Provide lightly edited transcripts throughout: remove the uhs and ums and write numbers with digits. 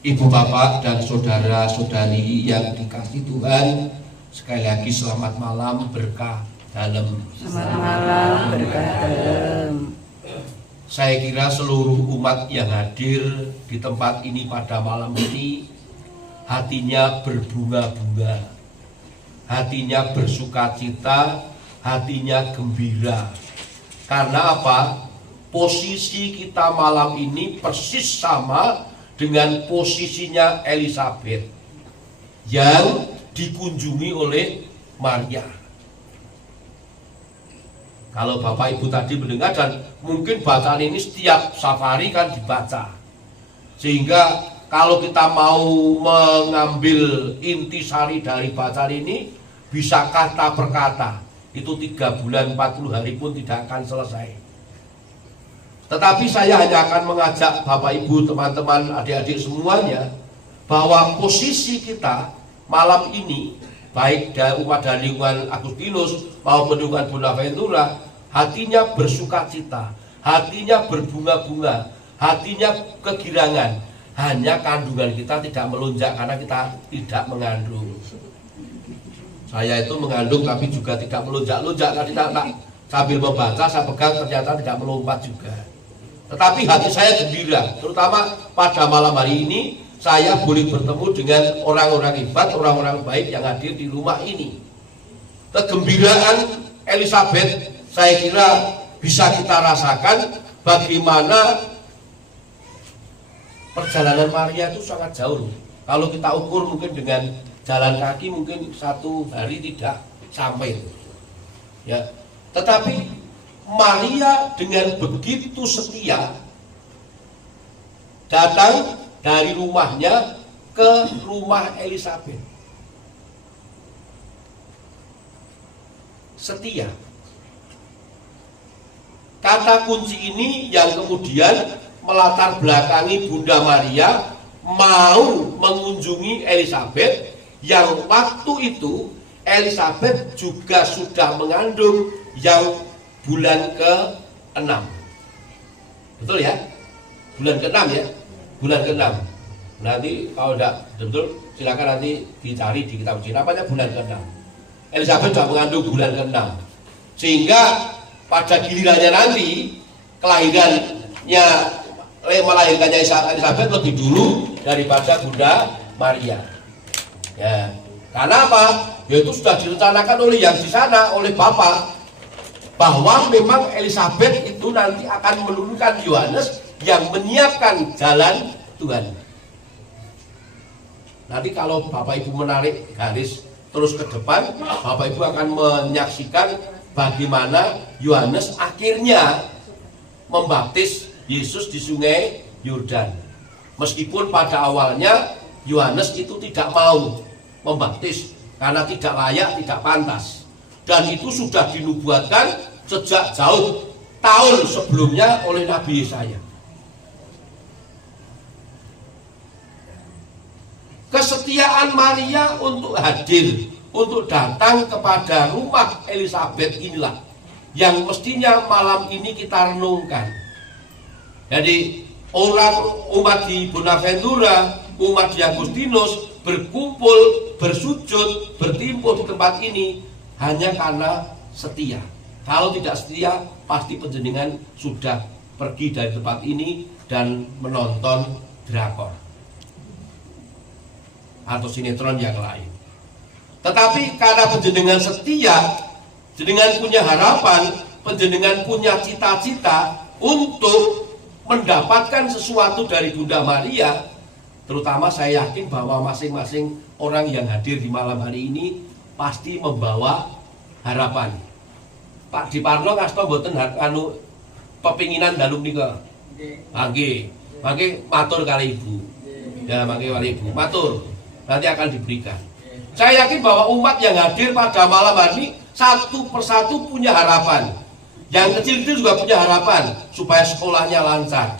Ibu bapak dan saudara-saudari yang dikasihi Tuhan, sekali lagi selamat malam berkah dalam. Selamat malam berkah dalam. Saya kira seluruh umat yang hadir di tempat ini pada malam ini hatinya berbunga-bunga, hatinya bersukacita, hatinya gembira. Karena apa? Posisi kita malam ini persis sama dengan posisinya Elizabeth yang dikunjungi oleh Maria. Kalau Bapak Ibu tadi mendengar, dan mungkin bacaan ini setiap safari kan dibaca, sehingga kalau kita mau mengambil intisari dari bacaan ini bisa kata per kata, itu 3 bulan 40 hari pun tidak akan selesai. Tetapi saya hanya akan mengajak Bapak Ibu, teman-teman, adik-adik semuanya, bahwa posisi kita malam ini, baik dari umat dari lingkungan Agustinus maupun lingkungan Bonaventura, hatinya bersukacita, hatinya berbunga-bunga, hatinya kegirangan. Hanya kandungan kita tidak melonjak karena kita tidak mengandung. Saya itu mengandung tapi juga tidak melonjak-lonjak, karena tidak sambil membaca saya pegang ternyata tidak melompat juga. Tetapi hati saya gembira, terutama pada malam hari ini saya boleh bertemu dengan orang-orang hebat, orang-orang baik yang hadir di rumah ini. Kegembiraan Elizabeth saya kira bisa kita rasakan bagaimana perjalanan Maria itu sangat jauh. Kalau kita ukur mungkin dengan jalan kaki mungkin 1 hari tidak sampai. Ya, tetapi Maria dengan begitu setia datang dari rumahnya ke rumah Elizabeth. Setia. Kata kunci ini yang kemudian melatar belakangi Bunda Maria mau mengunjungi Elizabeth, yang waktu itu Elizabeth juga sudah mengandung yang bulan ke-6. Betul ya? Bulan ke-6 ya? Bulan ke-6. Nanti kalau tidak betul silakan nanti dicari di kitab suci. Namanya bulan ke-6. Elizabeth sudah mengandung bulan ke-6. Sehingga pada gilirannya nanti melahirkannya Elizabeth lebih dulu daripada Bunda Maria. Ya. Karena apa? Yaitu sudah direncanakan oleh yang di sana, oleh Bapak, bahwa memang Elizabeth itu nanti akan menurunkan Yohanes yang menyiapkan jalan Tuhan. Nanti kalau Bapak Ibu menarik garis terus ke depan, Bapak Ibu akan menyaksikan bagaimana Yohanes akhirnya membaptis Yesus di sungai Yordan. Meskipun pada awalnya Yohanes itu tidak mau membaptis karena tidak layak, tidak pantas. Dan itu sudah dinubuatkan sejak jauh tahun sebelumnya oleh Nabi Yesaya. Kesetiaan Maria untuk hadir, untuk datang kepada rumah Elizabeth inilah yang mestinya malam ini kita renungkan. Jadi umat di Bonaventura, umat di Agustinus berkumpul, bersujud, bertimpul di tempat ini hanya karena setia. Kalau tidak setia, pasti panjenengan sudah pergi dari tempat ini dan menonton drakor atau sinetron yang lain. Tetapi karena panjenengan setia, panjenengan punya harapan, panjenengan punya cita-cita untuk mendapatkan sesuatu dari Bunda Maria. Terutama saya yakin bahwa masing-masing orang yang hadir di malam hari ini pasti membawa harapan. Pak Diparno ngasto mboten pepinginan dalu nika. Nggih. Mangke matur kali Ibu. Ya, mangke kali Ibu. Matur. Nanti akan diberikan. Saya yakin bahwa umat yang hadir pada malam hari ini satu persatu punya harapan. Yang kecil itu juga punya harapan supaya sekolahnya lancar.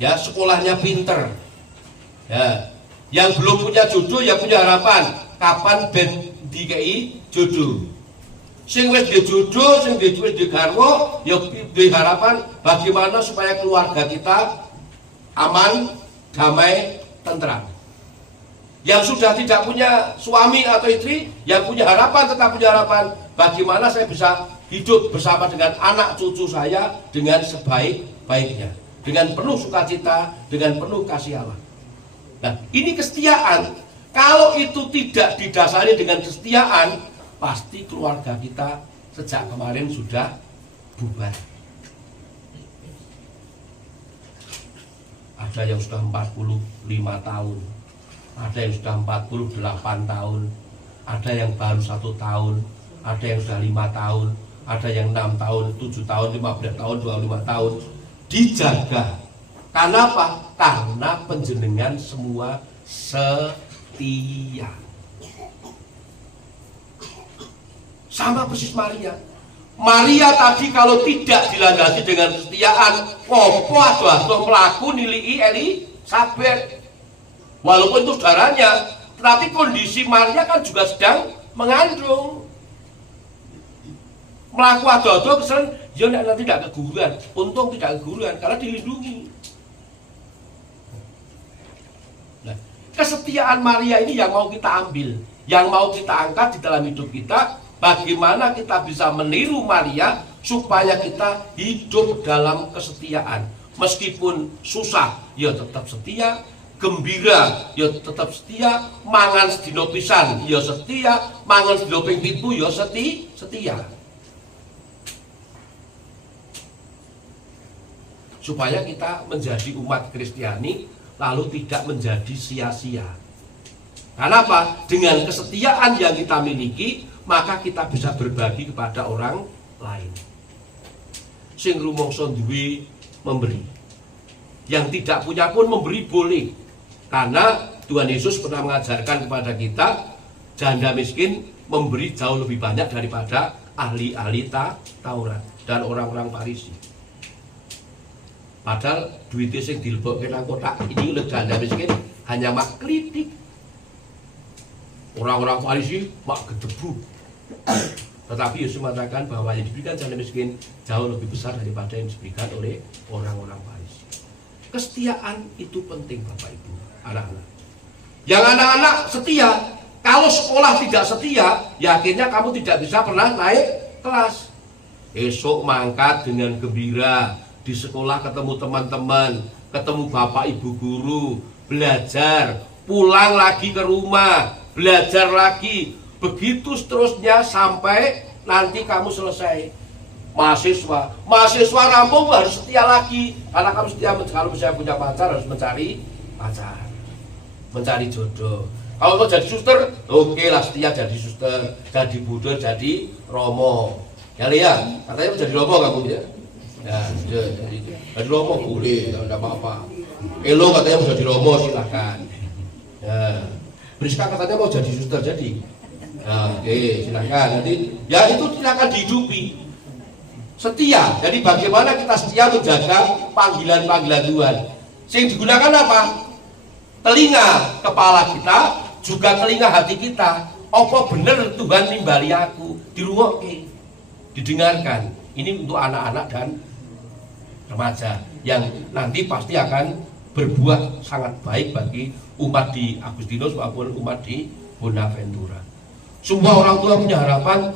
Ya, sekolahnya pinter. Ya. Yang belum punya jodoh ya punya harapan kapan ben dikei jodoh. Sing wis duwe jodoh, sing duwe garwa, ya duwe harapan bagaimana supaya keluarga kita aman, damai, tentram. Yang sudah tidak punya suami atau istri, yang punya harapan tetap punya harapan. Bagaimana saya bisa hidup bersama dengan anak cucu saya dengan sebaik-baiknya, dengan penuh sukacita, dengan penuh kasih Allah. Nah, ini kesetiaan. Kalau itu tidak didasari dengan kesetiaan, pasti keluarga kita sejak kemarin sudah bubar. Ada yang sudah 45 tahun, ada yang sudah 48 tahun, ada yang baru 1 tahun, ada yang sudah 5 tahun, ada yang 6 tahun, 7 tahun, 15 tahun, 25 tahun. Dijaga. Karena apa? Karena penjenengan semua setia. Sama persis Maria. Maria tadi kalau tidak dilandasi dengan kesetiaan, kopo atau pelaku nilai Elisabet. Walaupun itu saudaranya, tetapi kondisi Maria kan juga sedang mengandung. Melaku atau kesalahan, ya nanti tidak keguguran. Untung tidak keguguran karena dilindungi. Nah, kesetiaan Maria ini yang mau kita ambil, yang mau kita angkat di dalam hidup kita. Bagaimana kita bisa meniru Maria supaya kita hidup dalam kesetiaan. Meskipun susah, ya tetap setia. Gembira, ya tetap setia. Mangan sedina pisan, ya setia. Mangan sedina ping 7, ya setia. Supaya kita menjadi umat Kristiani lalu tidak menjadi sia-sia. Karena apa? Dengan kesetiaan yang kita miliki, maka kita bisa berbagi kepada orang lain. Sing rumangsa duwe memberi. Yang tidak punya pun memberi boleh. Karena Tuhan Yesus pernah mengajarkan kepada kita, janda miskin memberi jauh lebih banyak daripada ahli-ahli Taurat dan orang-orang Farisi. Padahal duitnya sing dilebokke nang kotak ini oleh janda miskin hanya mak klitik. Orang-orang Farisi mak gedebruk. Tetapi Yesus mengatakan bahwa yang diberikan janda miskin jauh lebih besar daripada yang diberikan oleh orang-orang Farisi. Kesetiaan itu penting Bapak Ibu, anak-anak. Yang anak-anak setia, kalau sekolah tidak setia, ya akhirnya kamu tidak bisa pernah naik kelas. Esok mangkat dengan gembira, di sekolah ketemu teman-teman, ketemu Bapak Ibu guru, belajar, pulang lagi ke rumah, belajar lagi. Begitu seterusnya sampai nanti kamu selesai. Mahasiswa rampung harus setia lagi. Karena kamu setia, kalau misalnya punya pacar harus mencari pacar, mencari jodoh. Kalau mau jadi suster, oke lah setia jadi suster, jadi buder, jadi romo. Ya lihat, katanya mau jadi romo kamu ya. Ya, jadi romo boleh, tidak apa-apa. Elo katanya mau jadi romo silahkan. Ya, Briska katanya mau jadi suster jadi. Nah, oke, silakan. Nanti ya itu silakan dihidupi. Setia. Jadi bagaimana kita setia menjaga panggilan-panggilan Tuhan. Yang digunakan apa? Telinga kepala kita, juga telinga hati kita. Apa bener Tuhan nimbali aku? Dirungokke, didengarkan. Ini untuk anak-anak dan remaja yang nanti pasti akan berbuah sangat baik bagi umat di Agustinus maupun umat di Bonaventura. Semua orang tua punya harapan,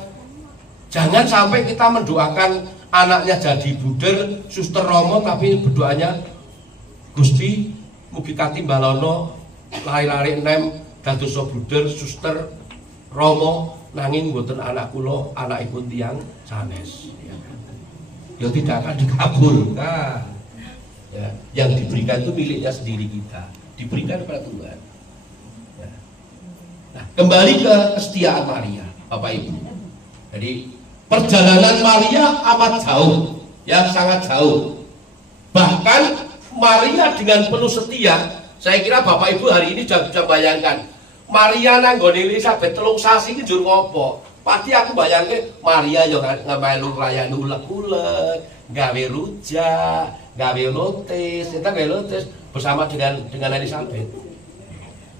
jangan sampai kita mendoakan anaknya jadi buder, suster romo, tapi berdoanya Gusti mugi katimbalono lari-lari enem dadosa buder, suster romo, nanging mboten anak kula anakipun tiyang sanes. Ya tidak akan dikabulkan. Ya, yang diberikan itu miliknya sendiri kita, diberikan kepada Tuhan. Nah, kembali ke kesetiaan Maria, Bapak Ibu. Jadi perjalanan Maria amat jauh, yang sangat jauh. Bahkan Maria dengan penuh setia. Saya kira Bapak Ibu hari ini sudah bisa bayangkan Maria nanggone Elisabet 3 sasi iki njur ngopo. Pasti aku bayangke Maria yo ngamelu rayane ulek-ulek, gawe rujak, gawe lotes, bersama dengan Elisabet.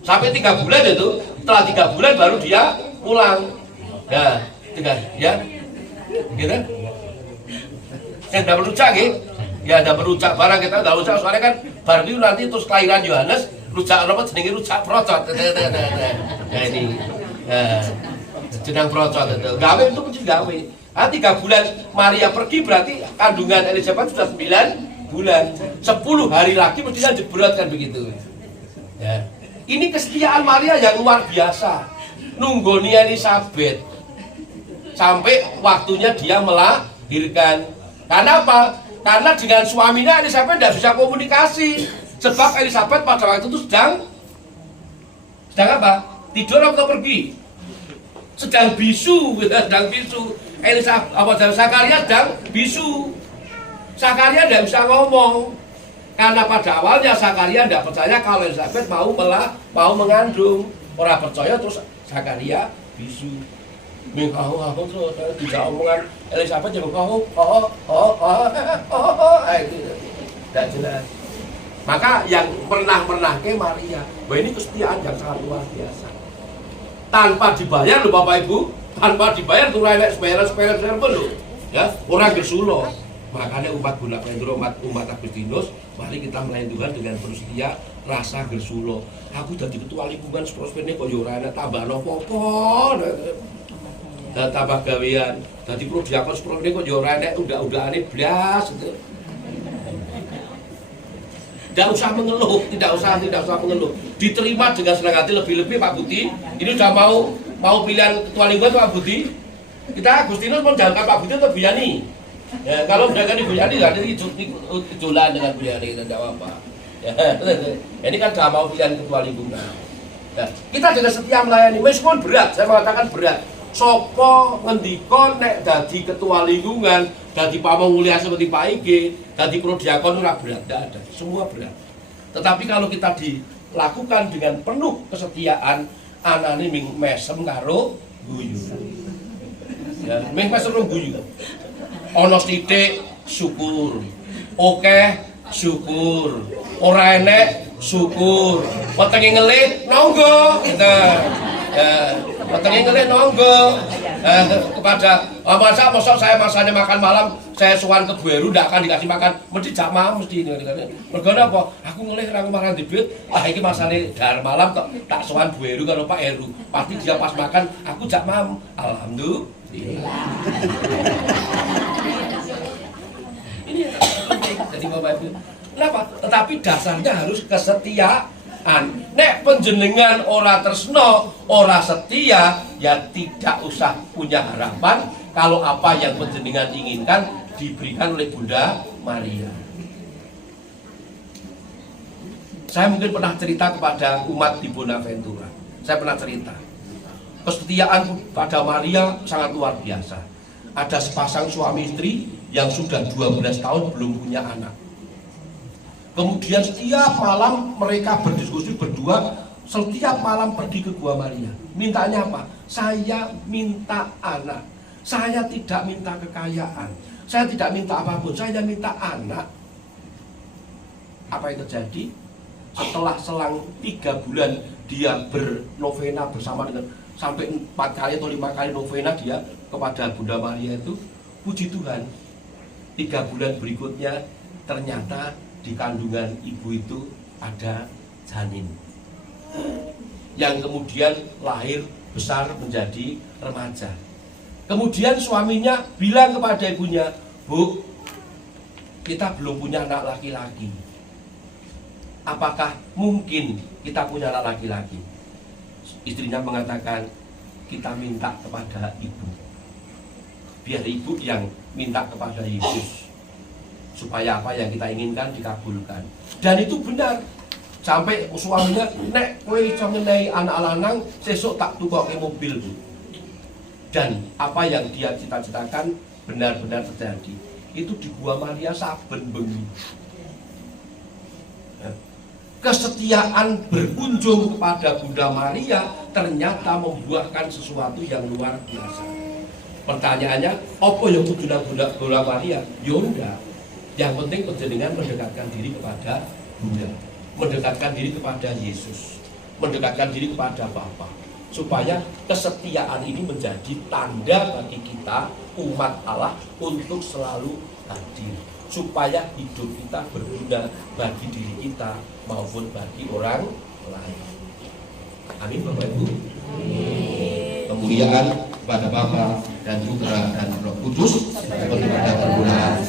Sampai 3 bulan itu, setelah 3 bulan baru dia pulang. Ya, ya, gitu. Saya tidak berucap, ya tidak berucap barang kita tidak berucap soalnya kan baru nanti terus kelahiran Yohanes Rujak apa jenenge rujak procot. Nah ini. Jenang procot itu. Gawe itu mesti gawe. 3 bulan Maria pergi berarti kandungan Elizabeth sudah 9 bulan. 10 hari lagi mestinya jebrot kan begitu. Ya. Ini kesetiaan Maria yang luar biasa. Nunggoni Elizabeth sampai waktunya dia melahirkan. Karena apa? Karena dengan suaminya Elizabeth tidak bisa komunikasi. Sebab Elizabeth pada waktu itu sedang apa? Tidur atau pergi? Sedang bisu, sedang bisu. Zakaria sedang bisu. Zakaria tidak bisa ngomong. Karena pada awalnya Zakaria tidak percaya kalau Elizabeth mau mengandung. Orang percaya terus Zakaria bisu. Mengkau terus tidak omongan Elizabeth yang tidak jelas. Maka yang pernah ke Maria, bahwa ini kesetiaan yang sangat luar biasa. Tanpa dibayar loh Bapak Ibu, tanpa dibayar tuh rene sepele loh. Ya, orang bersulo. Makanya umat guna Pedro, umat Agustinus, mari kita melayani Tuhan dengan penuh setia, rasa gersulo. Aku jadi ketua lingkungan seprospernya kok yorana tambah nopo-nopo. Dan tambah gawean. Jadi perlu diakon seprospernya kok yorana udah aneh blas gitu. Tidak usah mengeluh, tidak usah mengeluh. Diterima dengan senang hati lebih-lebih Pak Budi. Ini udah mau pilihan ketua lingkungan Pak Budi. Kita Agustinus mau jalankan Pak Budi atau Bu Yani? Ya, kalau misalkan Ibu Yani nggak ada ijolan dengan Bu Yani kita jawab apa? Ya, ini kan sudah mau pilihan ketua lingkungan. Ya, kita dengan setia melayani, meskipun berat, saya mengatakan berat. Sopo ngendikon nek dadi ketua lingkungan, dadi pamongulya seperti Pak Ige, dadi prodiakon ora berat, tidak ada, semua berat. Tetapi kalau kita dilakukan dengan penuh kesetiaan, anane ming mesem karo guyu. Ya, ming mesem karo guyu. Ono sithik syukur, oke syukur, ora enek syukur, wetenge ngelih nonggo, nah, wetenge ngelih nonggo. Kepada masa saya masanya makan malam, saya sowan ke Bu Heru ndak akan dikasih makan, mesti jamaah mesti ini. Mergo apa? Aku ngelih ra marang dibet, iki masane dar malam kok tak sowan Bu Heru karo Pak Heru. Pasti dia pas makan, aku jak mam. Alhamdulillah. Ini jadi Bapak Ibu. Kenapa? Tetapi dasarnya harus kesetiaan. Nek penjenengan ora tresno, ora setia, ya tidak usah punya harapan kalau apa yang penjenengan inginkan diberikan oleh Bunda Maria. Saya mungkin pernah cerita kepada umat di Bonaventura. Saya pernah cerita. Kesetiaan pada Maria sangat luar biasa. Ada sepasang suami istri yang sudah 12 tahun belum punya anak. Kemudian setiap malam mereka berdiskusi berdua, setiap malam pergi ke Gua Maria. Mintanya apa? Saya minta anak. Saya tidak minta kekayaan. Saya tidak minta apapun, saya minta anak. Apa yang terjadi? Setelah selang 3 bulan dia bernovena bersama dengan sampai 4 kali atau 5 kali novena dia kepada Bunda Maria itu, puji Tuhan 3 bulan berikutnya ternyata di kandungan ibu itu ada janin yang kemudian lahir besar menjadi remaja. Kemudian suaminya bilang kepada ibunya, Bu, kita belum punya anak laki-laki. Apakah mungkin kita punya anak laki-laki? Istrinya mengatakan, kita minta kepada ibu. Biar ibu yang minta kepada Yesus. Supaya apa yang kita inginkan dikabulkan. Dan itu benar. Sampai suaminya, nek kowe iso ngenehi anak lanang, sesuk tak tukokke mobil. Dan apa yang dia cita-citakan benar-benar terjadi. Itu di Gua Maria saben bengi. Kesetiaan berkunjung kepada Bunda Maria ternyata membuahkan sesuatu yang luar biasa. Pertanyaannya, apa yang kudu Bunda Maria? Yonda. Yang penting penjenengan mendekatkan diri kepada Bunda, mendekatkan diri kepada Yesus, mendekatkan diri kepada Bapa, supaya kesetiaan ini menjadi tanda bagi kita umat Allah untuk selalu hadir, supaya hidup kita berguna bagi diri kita maupun bagi orang Amin Bapak Ibu. Kemuliaan kepada Bapa dan Putra dan Roh Kudus seperti pada permulaan